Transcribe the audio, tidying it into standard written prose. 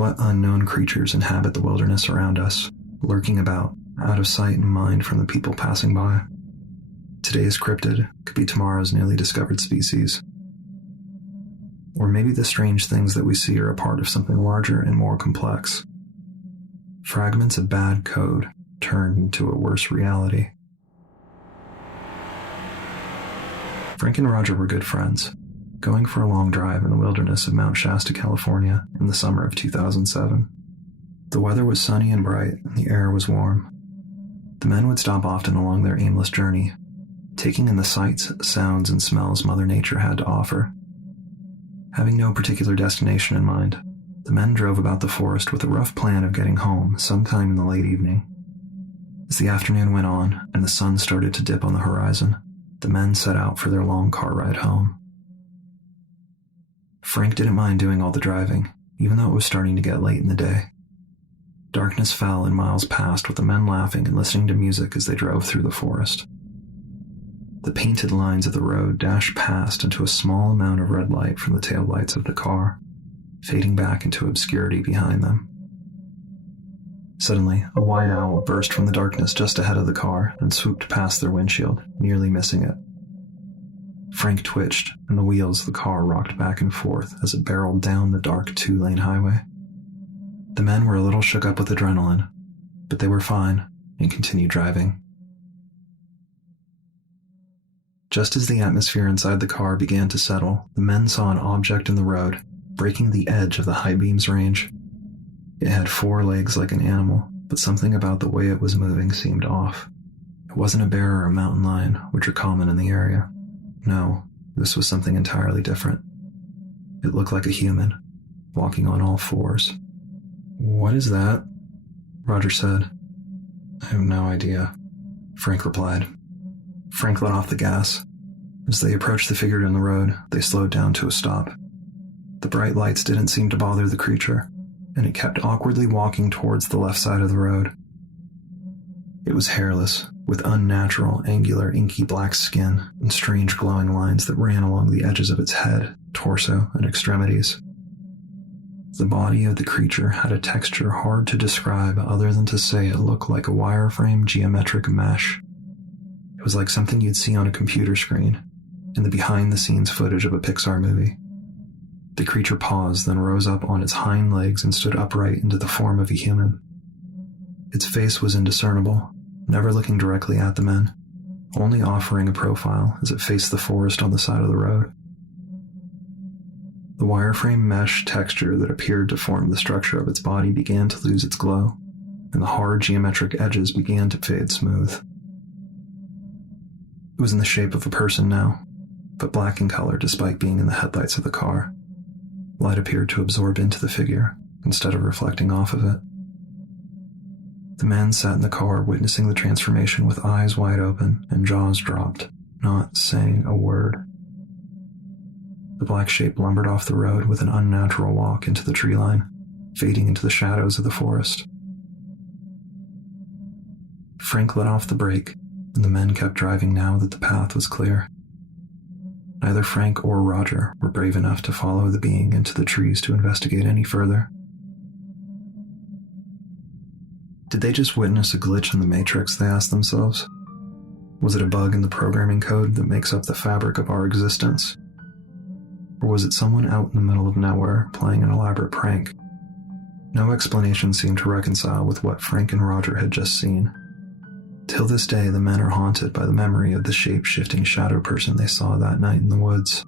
What unknown creatures inhabit the wilderness around us, lurking about, out of sight and mind from the people passing by? Today's cryptid could be tomorrow's newly discovered species. Or maybe the strange things that we see are a part of something larger and more complex. Fragments of bad code turned into a worse reality. Frank and Roger were good friends, going for a long drive in the wilderness of Mount Shasta, California in the summer of 2007. The weather was sunny and bright, and the air was warm. The men would stop often along their aimless journey, taking in the sights, sounds, and smells Mother Nature had to offer. Having no particular destination in mind, the men drove about the forest with a rough plan of getting home sometime in the late evening. As the afternoon went on and the sun started to dip on the horizon, the men set out for their long car ride home. Frank didn't mind doing all the driving, even though it was starting to get late in the day. Darkness fell and miles passed with the men laughing and listening to music as they drove through the forest. The painted lines of the road dashed past into a small amount of red light from the taillights of the car, fading back into obscurity behind them. Suddenly, a white owl burst from the darkness just ahead of the car and swooped past their windshield, nearly missing it. Frank twitched, and the wheels of the car rocked back and forth as it barreled down the dark two-lane highway. The men were a little shook up with adrenaline, but they were fine and continued driving. Just as the atmosphere inside the car began to settle, the men saw an object in the road, breaking the edge of the high beam's range. It had 4 legs like an animal, but something about the way it was moving seemed off. It wasn't a bear or a mountain lion, which are common in the area. No, this was something entirely different. It looked like a human, walking on all 4s. "What is that?" Roger said. "I have no idea," Frank replied. Frank let off the gas. As they approached the figure in the road, they slowed down to a stop. The bright lights didn't seem to bother the creature, and it kept awkwardly walking towards the left side of the road. It was hairless, with unnatural, angular, inky black skin and strange glowing lines that ran along the edges of its head, torso, and extremities. The body of the creature had a texture hard to describe other than to say it looked like a wireframe geometric mesh. It was like something you'd see on a computer screen, in the behind-the-scenes footage of a Pixar movie. The creature paused, then rose up on its hind legs and stood upright into the form of a human. Its face was indiscernible, never looking directly at the men, only offering a profile as it faced the forest on the side of the road. The wireframe mesh texture that appeared to form the structure of its body began to lose its glow, and the hard geometric edges began to fade smooth. It was in the shape of a person now, but black in color despite being in the headlights of the car. Light appeared to absorb into the figure, instead of reflecting off of it. The man sat in the car witnessing the transformation with eyes wide open and jaws dropped, not saying a word. The black shape lumbered off the road with an unnatural walk into the tree line, fading into the shadows of the forest. Frank let off the brake, and the men kept driving now that the path was clear. Neither Frank or Roger were brave enough to follow the being into the trees to investigate any further. Did they just witness a glitch in the Matrix, they asked themselves? Was it a bug in the programming code that makes up the fabric of our existence? Or was it someone out in the middle of nowhere playing an elaborate prank? No explanation seemed to reconcile with what Frank and Roger had just seen. Till this day, the men are haunted by the memory of the shape-shifting shadow person they saw that night in the woods.